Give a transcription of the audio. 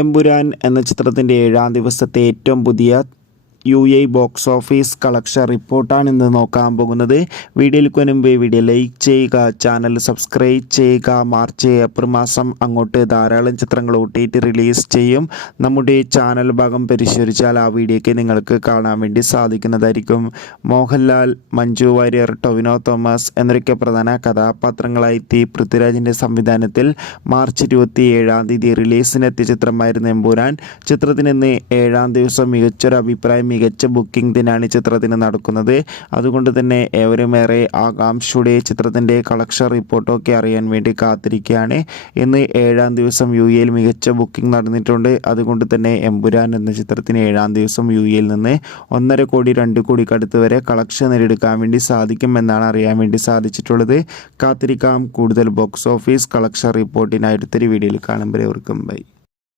എമ്പുരാൻ എന്ന ചിത്രത്തിൻ്റെ 7-ാം ദിവസത്തെ ഏറ്റവും പുതിയ UAE ബോക്സ് ഓഫീസ് കളക്ഷൻ റിപ്പോർട്ടാണ് ഇന്ന് നോക്കാൻ പോകുന്നത്. വീഡിയോയിലേക്ക് മുൻപ് വീഡിയോ ലൈക്ക് ചെയ്യുക, ചാനൽ സബ്സ്ക്രൈബ് ചെയ്യുക. മാർച്ച് ഏപ്രിൽ മാസം അങ്ങോട്ട് ധാരാളം ചിത്രങ്ങൾ OTT റിലീസ് ചെയ്യും. നമ്മുടെ ചാനൽ ഭാഗം പരിശോധിച്ചാൽ ആ വീഡിയോയ്ക്ക് നിങ്ങൾക്ക് കാണാൻ വേണ്ടി സാധിക്കുന്നതായിരിക്കും. മോഹൻലാൽ, മഞ്ജു വാര്യർ, ടൊവിനോ തോമസ് എന്നൊക്കെ പ്രധാന കഥാപാത്രങ്ങളായി പൃഥ്വിരാജിൻ്റെ സംവിധാനത്തിൽ മാർച്ച് 27-ാം തീയതി റിലീസിനെത്തിയ ചിത്രമായിരുന്നു എമ്പുരാൻ. ചിത്രത്തിന് ഇന്ന് 7-ാം ദിവസം മികച്ചൊരു അഭിപ്രായം, മികച്ച ബുക്കിംഗ് തന്നെയാണ് ചിത്രത്തിന് നടക്കുന്നത്. അതുകൊണ്ട് തന്നെ ഏവരുമേറെ ആകാംക്ഷയുടെ ചിത്രത്തിൻ്റെ കളക്ഷൻ റിപ്പോർട്ടൊക്കെ അറിയാൻ വേണ്ടി കാത്തിരിക്കുകയാണ്. ഇന്ന് 7-ാം ദിവസം UAEയിൽ മികച്ച ബുക്കിംഗ് നടന്നിട്ടുണ്ട്. അതുകൊണ്ട് തന്നെ എമ്പുരാൻ എന്ന ചിത്രത്തിന് 7-ാം ദിവസം UAEയിൽ നിന്ന് 1.5 കോടി 2 കോടിക്ക് അടുത്ത് വരെ കളക്ഷൻ നേടിയെടുക്കാൻ വേണ്ടി സാധിക്കും എന്നാണ് അറിയാൻ വേണ്ടി സാധിച്ചിട്ടുള്ളത്. കാത്തിരിക്കാം. കൂടുതൽ ബോക്സ് ഓഫീസ് കളക്ഷൻ റിപ്പോർട്ടിനായി അടുത്തൊരു വീഡിയോയിൽ കാണുമ്പോൾ ബൈ.